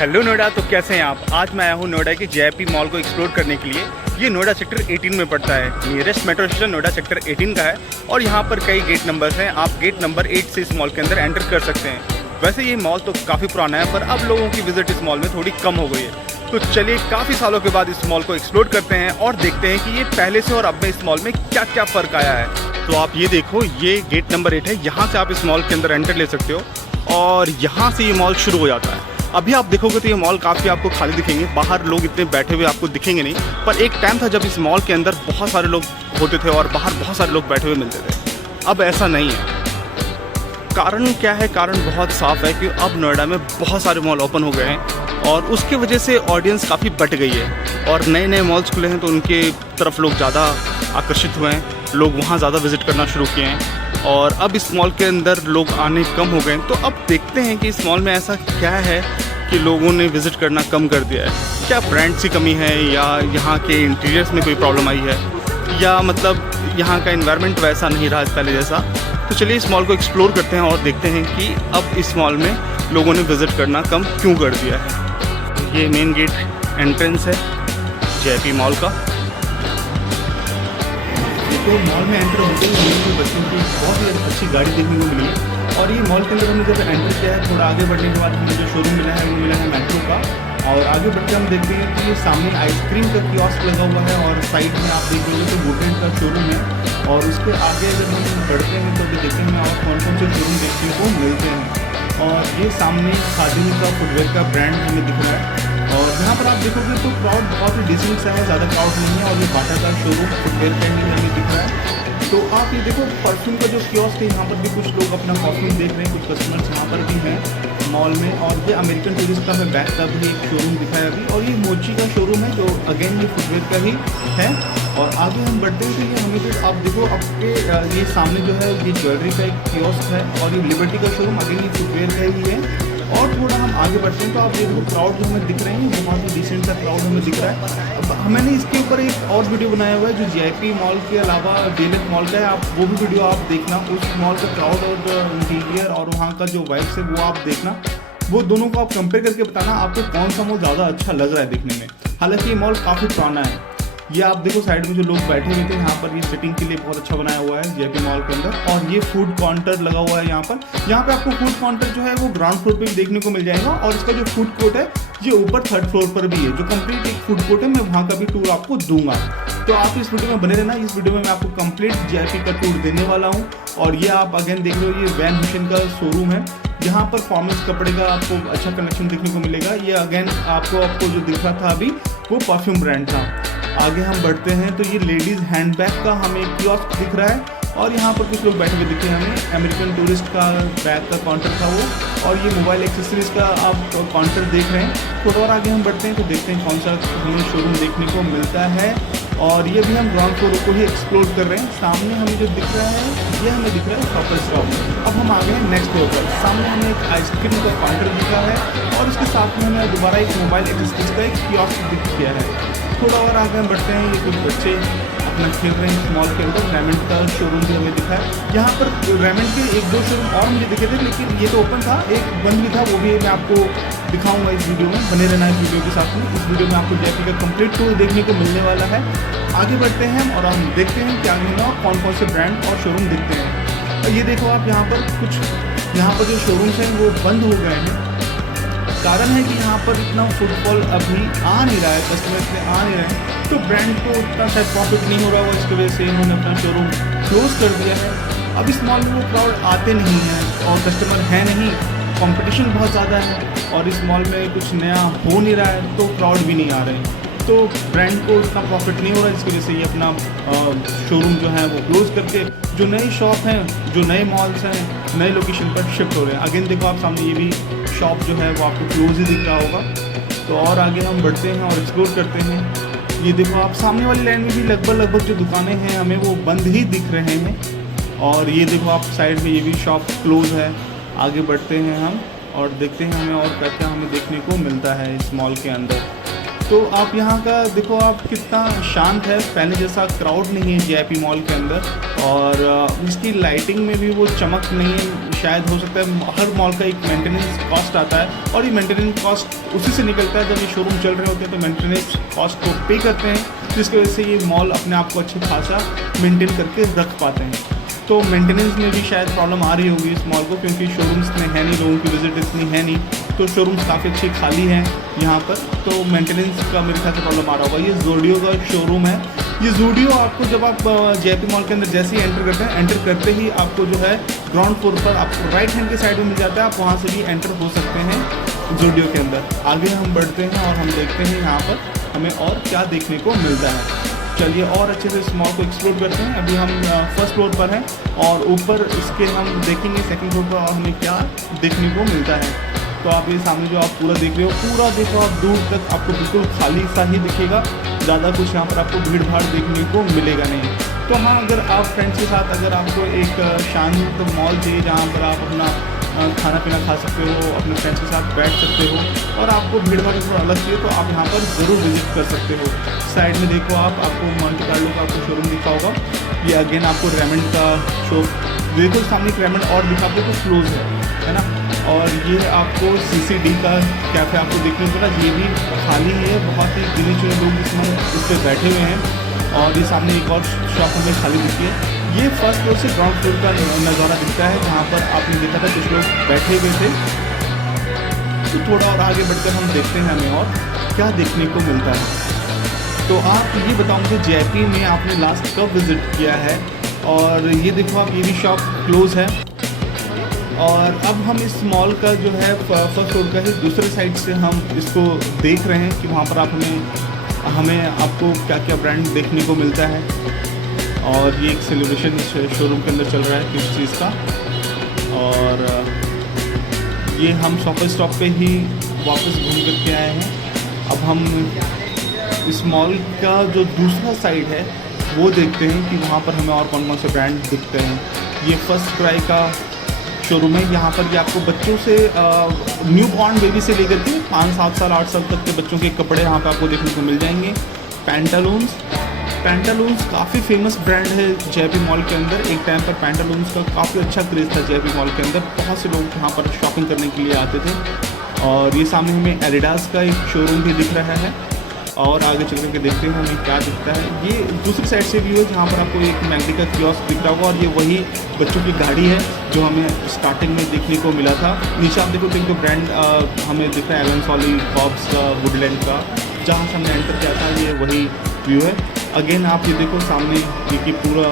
Hello Noida, तो कैसे हैं आप। आज मैं आया हूँ नोएडा के जेआईपी मॉल को एक्सप्लोर करने के लिए। ये नोएडा सेक्टर 18 में पड़ता है। Nearest metro station Noida sector 18 का है और यहाँ पर कई गेट नंबर्स हैं। आप गेट नंबर 8 से इस मॉल के अंदर एंटर कर सकते हैं। वैसे ये मॉल तो काफ़ी पुराना है, पर अब लोगों की विजिट इस मॉल में थोड़ी कम हो गई है। तो चलिए काफ़ी सालों के बाद इस मॉल को एक्सप्लोर करते हैं और देखते हैं कि ये पहले से और अब में इस मॉल में क्या क्या फ़र्क आया है। तो आप ये देखो, ये गेट नंबर 8 है। यहाँ से आप इस मॉल के अंदर एंटर ले सकते हो और यहाँ से ये मॉल शुरू हो जाता है। अभी आप देखोगे तो ये मॉल काफ़ी आपको खाली दिखेंगे, बाहर लोग इतने बैठे हुए आपको दिखेंगे नहीं। पर एक टाइम था जब इस मॉल के अंदर बहुत सारे लोग होते थे और बाहर बहुत सारे लोग बैठे हुए मिलते थे। अब ऐसा नहीं है। कारण क्या है? कारण बहुत साफ है कि अब नोएडा में बहुत सारे मॉल ओपन हो गए हैं और उसकी वजह से ऑडियंस काफ़ी बढ़ गई है और नए नए मॉल्स खुले हैं तो उनके तरफ लोग ज़्यादा आकर्षित हुए हैं। लोग वहाँ ज़्यादा विज़िट करना शुरू किए हैं और अब इस मॉल के अंदर लोग आने कम हो गए हैं। तो अब देखते हैं कि इस मॉल में ऐसा क्या है कि लोगों ने विज़िट करना कम कर दिया है। क्या ब्रांड्स की कमी है या यहाँ के इंटीरियर्स में कोई प्रॉब्लम आई है या मतलब यहाँ का एनवायरनमेंट वैसा नहीं रहा पहले जैसा। तो चलिए इस मॉल को एक्सप्लोर करते हैं और देखते हैं कि अब इस मॉल में लोगों ने विज़िट करना कम क्यों कर दिया है। ये मेन गेट एंट्रेंस है जेआईपी मॉल का। तो मॉल में एंटर होते ही हमें बच्चों की बहुत ही अच्छी गाड़ी देखने को मिली है और ये मॉल के अंदर हमने जब एंटर किया है, थोड़ा आगे बढ़ने के बाद हमें जो शोरूम मिला है वो मिला है मेट्रो का। और आगे बढ़ के हम देखते हैं कि ये सामने आइसक्रीम का कियोस्क लगा हुआ है और साइड में आप देखेंगे तो वुडलैंड का शोरूम है। और उसके आगे अगर हम बढ़ते हैं तो अभी देखते हैं और कौन कौन से शोरूम देखने को मिलते हैं। और ये सामने खादी का फुटवेयर का ब्रांड हमें दिख रहा है और यहाँ पर आप देखोगे तो क्राउड बहुत ही डिसेंट सा है, ज़्यादा क्राउड नहीं है। और ये बाटा का शोरूम फुटवेयर का ही हमें दिख रहा है। तो आप ये देखो परफ्यूम का जो कियोस्क है, यहाँ पर भी कुछ लोग अपना परफ्यूम देख रहे हैं, कुछ कस्टमर्स यहाँ पर भी हैं मॉल में। और ये अमेरिकन टूरिस्ट का हमें बैग का भी एक शोरूम दिखाया अभी। और ये मोची का शोरूम है जो अगेन ये फुटवेयर का ही है। और आगे हम बढ़ते हैं तो ये हमें तो आप देखो आपके ये सामने जो है ये ज्वेलरी का एक कियोस्क है और ये लिबर्टी का शोरूम अगेन ये फुटवेयर का ही है। और थोड़ा हम आगे बढ़ते हैं तो आप देखो क्राउड जो हमें दिख रहे हैं बहुत ही डिसेंट सा क्राउड हमें दिख रहा है। अब मैंने इसके ऊपर एक और वीडियो बनाया हुआ है जो जेआईपी मॉल के अलावा डीएलएफ मॉल का है। आप वो भी वीडियो आप देखना, उस मॉल का क्राउड और इंटीरियर और वहाँ का जो वाइब्स है वो आप देखना। वो दोनों को आप कंपेयर करके बताना आपको कौन सा मॉल ज़्यादा अच्छा लग रहा है देखने में। हालांकि ये मॉल काफ़ी पुराना है। ये आप देखो साइड में जो लोग बैठे हुए थे यहाँ पर ये सिटिंग के लिए बहुत अच्छा बनाया हुआ है जेआईपी मॉल के अंदर। और ये फूड काउंटर लगा हुआ है यहाँ पे आपको फूड काउंटर जो है वो ग्राउंड फ्लोर पे भी देखने को मिल जाएगा। और इसका जो फूड कोर्ट है ये ऊपर 3rd फ्लोर पर भी है, जो कंप्लीट एक फूड कोर्ट है। मैं वहाँ का भी टूर आपको दूंगा, तो आप इस वीडियो में बने रहना। इस वीडियो में मैं आपको कंप्लीट जेआईपी का टूर देने वाला हूँ। और ये आप अगेन देख रहे हो ये वैन हुसैन का शोरूम है जहाँ पर फॉर्मल्स कपड़े का आपको अच्छा कलेक्शन देखने को मिलेगा। ये अगेन आपको जो दिख रहा था अभी वो परफ्यूम ब्रांड था। आगे हम बढ़ते हैं तो ये लेडीज़ हैंडबैग का हमें कियोस्क दिख रहा है और यहाँ पर कुछ लोग बैठे हुए दिखे हमें। अमेरिकन टूरिस्ट का बैग का काउंटर था वो। और ये मोबाइल एक्सेसरीज का आप काउंटर देख रहे हैं। थोड़ा और आगे हम बढ़ते हैं तो देखते हैं कौन सा हमें शोरूम देखने को मिलता है। और ये भी हम ग्राउंड फ्लोर को ही एक्सप्लोर कर रहे हैं। सामने हमें जो दिख रहा है ये हमें दिख रहा है शॉपर स्टॉप। अब हम आ गए हैं नेक्स्ट फ्लोर पर। सामने हमें एक आइसक्रीम का काउंटर दिखा है और उसके साथ में हमें दोबारा एक मोबाइल एक्सेसरीज का एक कियोस्क दिख गया है। थोड़ा और आगे हम बढ़ते हैं, ये कुछ बच्चे अपना खेल रहे हैं मॉल के अंदर। रेमंड का शोरूम भी हमें दिखा है। यहाँ पर रेमंड के 1-2 शोरूम और मुझे दिखे थे लेकिन ये तो ओपन था, एक बंद भी था, वो भी मैं आपको दिखाऊंगा इस वीडियो में। बने रहना इस वीडियो के साथ में। इस वीडियो में आपको जेआईपी का कंप्लीट टूर देखने को मिलने वाला है। आगे बढ़ते हैं और हम देखते हैं कि आगे में कौन कौन से ब्रांड और शोरूम दिखते हैं। और ये देखो आप यहाँ पर जो शोरूम्स हैं वो बंद हो गए हैं। कारण है कि यहाँ पर इतना फुटफॉल अभी आ नहीं रहा है, कस्टमर्स में आ नहीं रहे हैं, तो ब्रांड को उतना शायद प्रॉफिट नहीं हो रहा होगा, इसकी वजह से इन्होंने अपना शोरूम क्लोज कर दिया है। अब इस मॉल में वो क्राउड आते नहीं हैं और कस्टमर है नहीं, कंपटीशन बहुत ज़्यादा है और इस मॉल में कुछ नया हो नहीं रहा है तो क्राउड भी नहीं आ रहे हैं। तो ब्रांड को उतना प्रॉफिट नहीं हो रहा है, जिसकी वजह से ये अपना शोरूम जो है वो क्लोज करके जो नई शॉप हैं, जो नए मॉल्स हैं, नए लोकेशन पर शिफ्ट हो रहे हैं। अगेन देखो आप सामने ये भी शॉप जो है वो आपको क्लोज ही दिख रहा होगा। तो और आगे हम बढ़ते हैं और एक्सप्लोर करते हैं। ये देखो आप सामने वाली लाइन में भी लगभग जो दुकानें हैं हमें वो बंद ही दिख रहे हैं। और ये देखो आप साइड में ये भी शॉप क्लोज है। आगे बढ़ते हैं हम और देखते हैं हमें और क्या क्या हमें देखने को मिलता है इस मॉल के अंदर। तो आप यहाँ का देखो आप कितना शांत है, पहले जैसा क्राउड नहीं है जेआईपी मॉल के अंदर। और इसकी लाइटिंग में भी वो चमक नहीं शायद हो सकता है। हर मॉल का एक मेंटेनेंस कॉस्ट आता है और ये मेंटेनेंस कॉस्ट उसी से निकलता है जब ये शोरूम चल रहे होते हैं, तो मेंटेनेंस कॉस्ट को पे करते हैं, जिसकी वजह से ये मॉल अपने आप को अच्छी खासा मेंटेन करके रख पाते हैं। तो मेंटेनेंस में भी शायद प्रॉब्लम आ रही होगी इस मॉल को, क्योंकि शोरूम्स इतने हैं नहीं, लोगों की विजिट इतनी है नहीं, तो शोरूम्स काफ़ी अच्छी खाली हैं यहाँ पर, तो मेंटेनेंस का मेरे ख्याल से प्रॉब्लम आ रहा होगा। ये ज़ूडियो का शोरूम है। ये ज़ूडियो आपको जब आप जेपी मॉल के अंदर जैसे ही एंटर करते हैं, एंटर करते ही आपको जो है ग्राउंड फ्लोर पर आपको राइट हैंड की साइड में मिल जाता है, आप वहाँ से भी एंटर हो सकते हैं ज़ूडियो के अंदर। आगे हम बढ़ते हैं और हम देखते हैं यहाँ पर हमें और क्या देखने को मिलता है। चलिए और अच्छे से इस मॉल को एक्सप्लोर करते हैं। अभी हम फर्स्ट फ्लोर पर हैं और ऊपर इसके हम देखेंगे सेकंड फ्लोर पर और हमें क्या देखने को मिलता है। तो आप ये सामने जो आप पूरा देख रहे हो, पूरा देखो आप दूर तक आपको बिल्कुल खाली सा ही दिखेगा, ज़्यादा कुछ यहाँ पर आपको भीड़ भाड़ देखने को मिलेगा नहीं। तो हाँ, अगर आप फ्रेंड्स के साथ अगर आपको एक शांत मॉल चाहिए जहाँ पर आप अपना खाना पीना खा सकते हो, अपने फ्रेंड्स के साथ बैठ सकते हो और आपको भीड़ भाड़ थोड़ा अलग चाहिए, तो आप यहाँ पर ज़रूर विजिट कर सकते हो। साइड में देखो आपको मॉन्टे कार्लो का आपको शोरूम दिखा होगा। ये अगेन आपको रेमंड का शो देखो, सामने रेमंड और दिखा आपको तो क्लोज है ना। और ये आपको CCD का कैफ़े आपको देखने को मिला, ये भी खाली है, बहुत ही गिने चुने लोग इसमें इस पर बैठे हुए हैं। और ये सामने एक और शॉप हमें खाली दिखी है। ये फर्स्ट फ्लोर से ग्राउंड फ्लोर का नज़ारा दिखता है, जहाँ पर आपने देखा था कुछ लोग बैठे हुए थे। तो थोड़ा और आगे बढ़कर हम देखते हैं हमें और क्या देखने को मिलता है। तो आप ये बताओ मुझे, जेपी में आपने लास्ट कब विज़िट किया है? और ये देखो आप, ये भी शॉप क्लोज़ है। और अब हम इस मॉल का जो है फर्स्ट फ्लोर का ही दूसरे साइड से हम इसको देख रहे हैं कि वहाँ पर आप हमें आपको क्या क्या ब्रांड देखने को मिलता है। और ये एक सेलिब्रेशन शोरूम के अंदर चल रहा है किस चीज़ का। और ये हम शॉपर स्टॉप पे ही वापस घूम कर के आए हैं। अब हम इस मॉल का जो दूसरा साइड है वो देखते हैं कि वहाँ पर हमें और कौन कौन से ब्रांड दिखते हैं। ये फर्स्ट क्राई का शोरूम है। यहाँ पर ये आपको बच्चों से न्यू बॉर्न बेबी से लेकर के 5, 7 साल 8 साल तक के बच्चों के कपड़े यहाँ पर आपको देखने को मिल जाएंगे। पैंटालून्स काफ़ी फेमस ब्रांड है जेपी मॉल के अंदर। एक टाइम पर पैंटालून्स का काफ़ी अच्छा क्रेज़ था जेपी मॉल के अंदर, बहुत से लोग यहाँ पर शॉपिंग करने के लिए आते थे। और ये सामने हमें एडिडास का एक शोरूम भी दिख रहा है। और आगे चल करके देखते हैं हमें क्या दिखता है। ये दूसरी साइड से व्यू है जहाँ पर आपको एक मैगडी का कियोस्क दिख रहा होगा, और ये वही बच्चों की गाड़ी है जो हमें स्टार्टिंग में देखने को मिला था। नीचे आप देखो तो एक ब्रांड हमें दिख रहा है एवन सॉली, बॉब्स का, वुडलैंड का। जहाँ से हमने एंटर किया था ये वही व्यू है। अगेन आप ये देखो सामने ये कि पूरा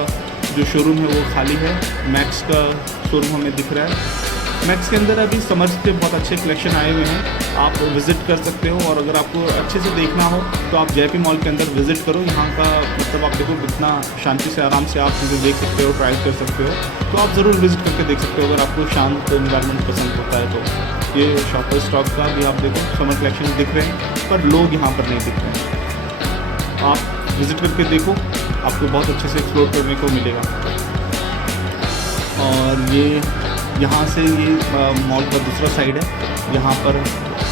जो शोरूम है वो खाली है। मैक्स का शोरूम हमें दिख रहा है। मैक्स के अंदर अभी समर्स के बहुत अच्छे कलेक्शन आए हुए हैं, आप विज़िट कर सकते हो। और अगर आपको अच्छे से देखना हो तो आप जेपी मॉल के अंदर विज़िट करो। यहाँ का मतलब आप देखो कितना शांति से आराम से आप चीज़ें देख सकते हो, ट्राई कर सकते हो। तो आप ज़रूर विज़िट करके देख सकते हो अगर आपको शांत इन्वायरमेंट पसंद होता है तो। ये शॉपर स्टॉक का भी आप देखो समर कलेक्शन दिख रहे हैं, पर लोग यहाँ पर नहीं दिख रहे हैं। आप विज़िट करके देखो, आपको बहुत अच्छे से एक्सप्लोर करने को मिलेगा। और ये यहाँ से ये मॉल का दूसरा साइड है। यहाँ पर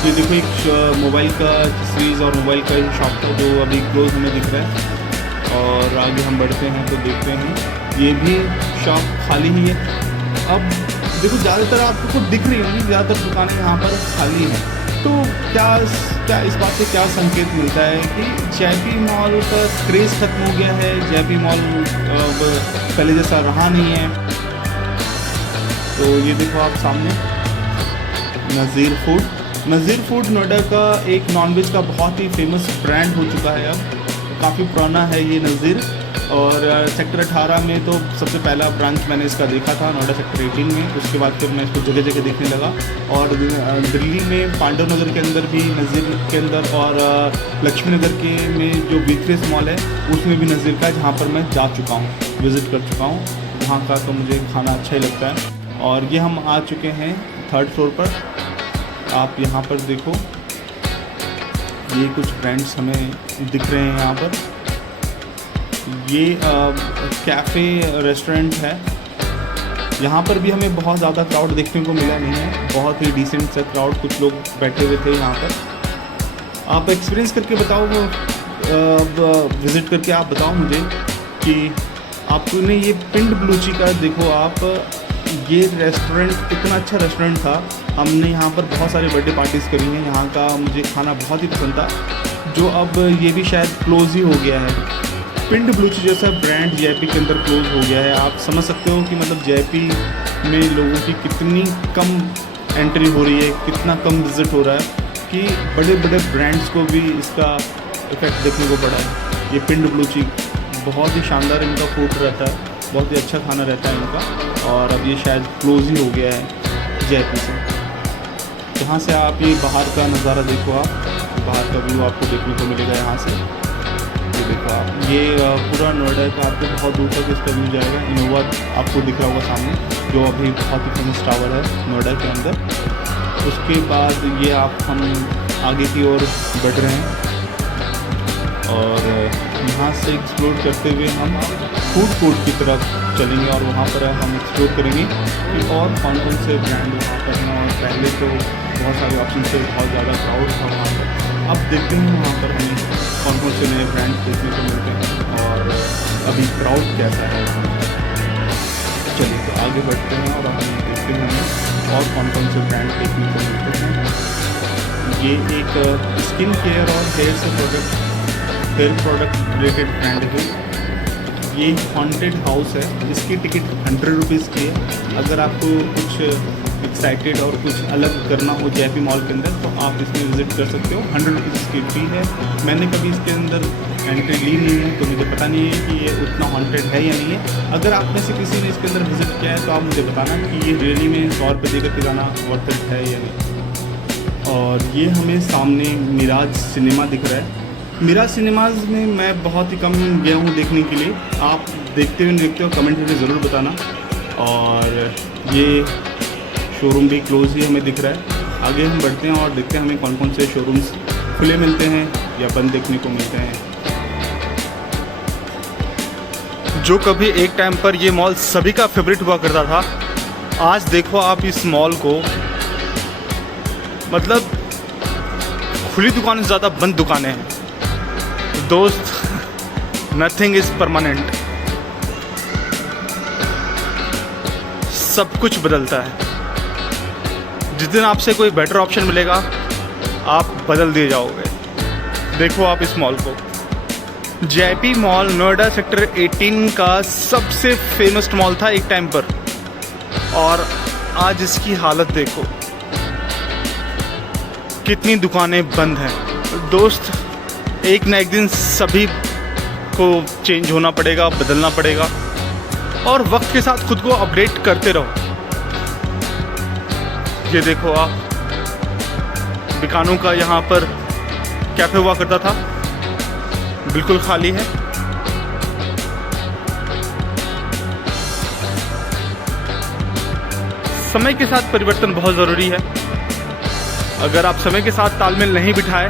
ये देखो एक मोबाइल का एक्सेसरीज़ और मोबाइल का शॉप है जो अभी क्लोज हमें दिख रहा है। और आगे हम बढ़ते हैं तो देखते हैं ये भी शॉप खाली ही है। अब देखो ज़्यादातर आपको दिख रही होंगी, ज़्यादातर दुकानें यहाँ पर खाली हैं। तो क्या इस बात से क्या संकेत मिलता है कि जेपी मॉल का क्रेज़ ख़त्म हो गया है, जेपी मॉल पहले जैसा रहा नहीं है। तो ये देखो आप सामने नज़ीर फूड नोएडा का एक नॉनवेज का बहुत ही फेमस ब्रांड हो चुका है। अब काफ़ी पुराना है ये नज़ीर। और सेक्टर 18 में तो सबसे पहला ब्रांच मैंने इसका देखा था, नोएडा सेक्टर 18 में। उसके बाद फिर मैं इसको जगह जगह देखने लगा। और दिल्ली में पांडव नगर के अंदर भी नज़ीर के अंदर, और लक्ष्मी नगर के में जो बीक्रेस मॉल है उसमें भी नज़ीर का, जहाँ पर मैं जा चुका हूँ, विज़िट कर चुका हूँ। वहाँ का तो मुझे खाना अच्छा ही लगता है। और ये हम आ चुके हैं 3rd फ्लोर पर। आप यहाँ पर देखो ये कुछ ब्रांड्स हमें दिख रहे हैं यहाँ पर। ये कैफ़े रेस्टोरेंट है। यहाँ पर भी हमें बहुत ज़्यादा क्राउड देखने को मिला नहीं है, बहुत ही डिसेंट सा क्राउड, कुछ लोग बैठे हुए थे यहाँ पर। आप एक्सपीरियंस करके बताओ, विज़िट करके आप बताओ मुझे कि आपने ये पिंड बलूची का देखो आप, ये रेस्टोरेंट इतना अच्छा रेस्टोरेंट था। हमने यहाँ पर बहुत सारे बर्थडे पार्टीज़ करी हैं, यहाँ का मुझे खाना बहुत ही पसंद था, जो अब ये भी शायद क्लोज़ ही हो गया है। पिंड बलूची जैसा ब्रांड जेपी के अंदर क्लोज़ हो गया है। आप समझ सकते हो कि मतलब जेपी में लोगों की कितनी कम एंट्री हो रही है, कितना कम विज़िट हो रहा है कि बड़े बड़े ब्रांड्स को भी इसका इफ़ेक्ट देखने को पड़ा है। ये पिंड बलूची बहुत ही शानदार इनका फूड रहता है, बहुत ही अच्छा खाना रहता है इनका, और अब ये शायद क्लोज़ ही हो गया है जेपी से। यहाँ से आप ये बाहर का नज़ारा देखो, आप बाहर का व्यू आपको देखने को मिलेगा यहाँ से। ये देखो आप, ये पूरा नोएडा का आपको बहुत दूर तक इसका व्यू जाएगा। इनोवा आपको दिख रहा होगा सामने, जो अभी बहुत ही फेमस टावर है नोएडा के अंदर। उसके बाद ये हम आगे की ओर बढ़ रहे हैं, और यहाँ से एक्सप्लोर करते हुए हम फूड कोर्ट की तरफ चलेंगे, और वहाँ पर हम एक्सप्लोर करेंगे कि और कौन कौन से ब्रांड वहाँ पर हैं। और पहले तो बहुत सारे ऑप्शन थे, बहुत ज़्यादा क्राउड था वहाँ पर। अब देखते हैं वहाँ पर हमें कौन कौन से नए ब्रांड देखने को मिलते हैं और अभी क्राउड कैसा है। चलिए तो आगे बढ़ते हैं और हम देखते हैं हमें और कौन कौन से ब्रांड देखने को मिलते हैं। ये एक स्किन केयर और हेयर प्रोडक्ट रिलेटेड ब्रांड है। ये हॉन्टेड हाउस है, इसकी टिकट 100 रुपीज़ की है। अगर आपको कुछ एक्साइटेड और कुछ अलग करना हो जेपी मॉल के अंदर तो आप इसमें विज़िट कर सकते हो। 100 रुपीज़ इसकी फी है। मैंने कभी इसके अंदर एंट्री ली नहीं है, तो मुझे पता नहीं है कि ये उतना हॉन्टेड है या नहीं है। अगर आप में से किसी ने इसके अंदर विज़िट किया है तो आप मुझे बताना कि ये रियली में 100 रुपये देकर के जाना वर्थ इट है या नहीं। और ये हमें सामने मिराज सिनेमा दिख रहा है। मिराज सिनेमाज़ में मैं बहुत ही कम गया हूँ देखने के लिए। आप देखते हो कमेंट करके ज़रूर बताना। और ये शोरूम भी क्लोज ही हमें दिख रहा है। आगे हम बढ़ते हैं और देखते हैं हमें कौन कौन से शोरूम्स खुले मिलते हैं या बंद देखने को मिलते हैं। जो कभी एक टाइम पर ये मॉल सभी का फेवरेट हुआ करता था, आज देखो आप इस मॉल को, मतलब खुली दुकानें से ज़्यादा बंद दुकानें हैं। दोस्त, नथिंग इज़ परमानेंट, सब कुछ बदलता है। जिस दिन आपसे कोई बेटर ऑप्शन मिलेगा आप बदल दिए जाओगे। देखो आप इस मॉल को, जेपी मॉल नोएडा सेक्टर 18 का सबसे फेमस मॉल था एक टाइम पर, और आज इसकी हालत देखो, कितनी दुकानें बंद हैं। दोस्त, एक ना एक दिन सभी को चेंज होना पड़ेगा, बदलना पड़ेगा, और वक्त के साथ खुद को अपडेट करते रहो। ये देखो आप, बिकानो का यहाँ पर कैफ़े हुआ करता था, बिल्कुल खाली है। समय के साथ परिवर्तन बहुत ज़रूरी है। अगर आप समय के साथ तालमेल नहीं बिठाए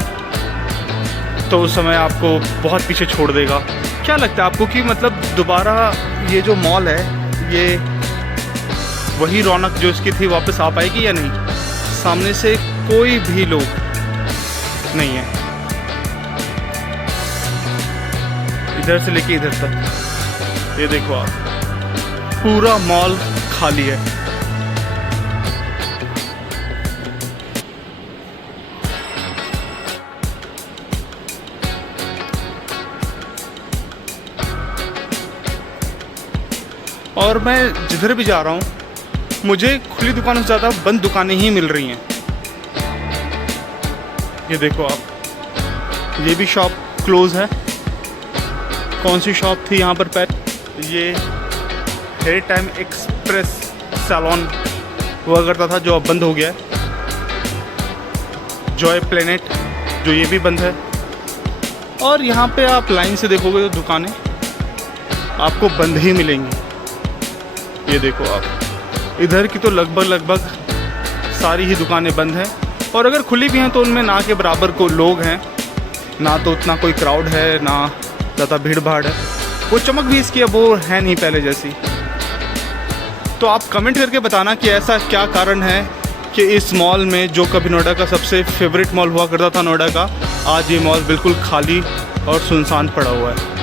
तो उस समय आपको बहुत पीछे छोड़ देगा। क्या लगता है आपको कि मतलब दोबारा ये जो मॉल है, ये वही रौनक जो इसकी थी वापस आ पाएगी या नहीं? सामने से कोई भी लोग नहीं है, इधर से लेके इधर तक। ये देखो आप, पूरा मॉल खाली है। और मैं जिधर भी जा रहा हूँ मुझे खुली दुकानों से ज़्यादा बंद दुकानें ही मिल रही हैं। ये देखो आप, ये भी शॉप क्लोज़ है। कौन सी शॉप थी यहाँ पर पहले? ये हेयर टाइम एक्सप्रेस सैलून हुआ करता था, जो अब बंद हो गया है। जॉय प्लेनेट, जो ये भी बंद है। और यहाँ पे आप लाइन से देखोगे तो दुकानें आपको बंद ही मिलेंगी। ये देखो आप, इधर की तो लगभग सारी ही दुकानें बंद हैं, और अगर खुली भी हैं तो उनमें ना के बराबर को लोग हैं, ना तो उतना कोई क्राउड है, ना ज़्यादा भीड़ भाड़ है। वो चमक भी इसकी अब वो है नहीं पहले जैसी। तो आप कमेंट करके बताना कि ऐसा क्या कारण है कि इस मॉल में, जो कभी नोएडा का सबसे फेवरेट मॉल हुआ करता था नोएडा का, आज ये मॉल बिल्कुल खाली और सुनसान पड़ा हुआ है।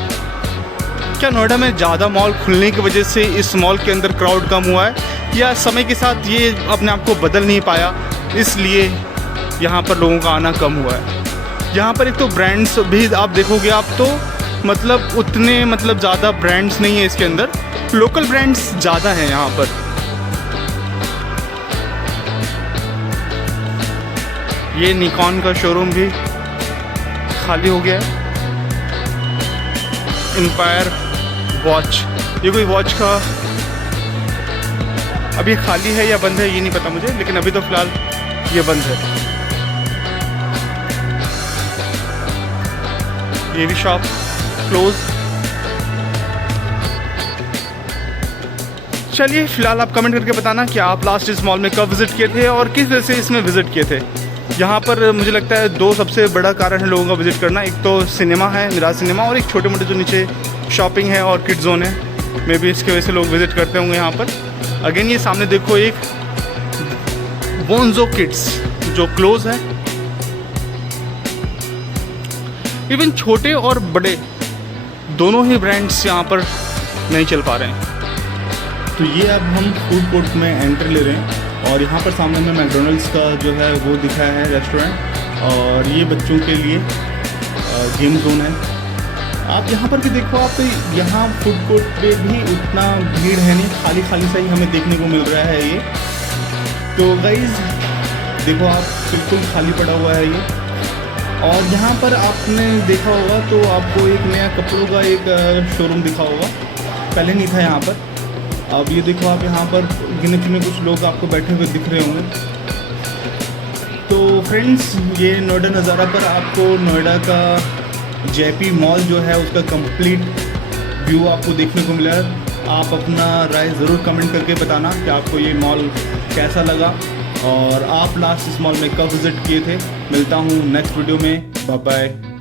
क्या नोएडा में ज़्यादा मॉल खुलने की वजह से इस मॉल के अंदर क्राउड कम हुआ है, या समय के साथ ये अपने आप को बदल नहीं पाया इसलिए यहाँ पर लोगों का आना कम हुआ है? यहाँ पर एक तो ब्रांड्स भी आप देखोगे आप तो मतलब उतने मतलब ज़्यादा ब्रांड्स नहीं है इसके अंदर, लोकल ब्रांड्स ज़्यादा हैं यहाँ पर। ये निकॉन का शोरूम भी खाली हो गया है। एम्पायर वॉच, ये कोई वॉच का अभी खाली है या बंद है ये नहीं पता मुझे, लेकिन अभी तो फ़िलहाल ये बंद है। ये भी शॉप क्लोज। चलिए फ़िलहाल आप कमेंट करके बताना कि आप लास्ट इस मॉल में कब विज़िट किए थे और किस वजह से इसमें विज़िट किए थे। यहाँ पर मुझे लगता है 2 सबसे बड़ा कारण है लोगों का विज़िट करना, एक तो सिनेमा है, मिराज सिनेमा, और एक छोटे मोटे जो नीचे शॉपिंग है और किड जोन है। मे बी इसके वजह से लोग विज़िट करते होंगे यहाँ पर। अगेन ये सामने देखो एक वोंजो किड्स जो क्लोज है। इवन छोटे और बड़े दोनों ही ब्रांड्स यहाँ पर नहीं चल पा रहे हैं। तो ये अब हम फूड कोर्ट में एंट्री ले रहे हैं और यहाँ पर सामने में मैकडोनल्ड्स का जो है वो दिखा है रेस्टोरेंट, और ये बच्चों के लिए गेम जोन है। आप यहाँ पर भी देखो, आप यहाँ फूड कोर्ट पे भी उतना भीड़ है नहीं, खाली खाली सा ही हमें देखने को मिल रहा है ये। तो गाइज देखो आप, बिल्कुल खाली पड़ा हुआ है ये। और यहाँ पर आपने देखा होगा तो आपको एक नया कपड़ों का एक शोरूम दिखा होगा, पहले नहीं था यहाँ पर। अब ये देखो आप, यहाँ पर गिने चुने कुछ लोग आपको बैठे हुए दिख रहे होंगे। तो फ्रेंड्स, ये नोएडा नज़ारा पर आपको नोएडा का जेपी मॉल जो है उसका कंप्लीट व्यू आपको देखने को मिला है। आप अपना राय ज़रूर कमेंट करके बताना कि आपको ये मॉल कैसा लगा और आप लास्ट इस मॉल में कब विज़िट किए थे। मिलता हूँ नेक्स्ट वीडियो में, बाय बाय।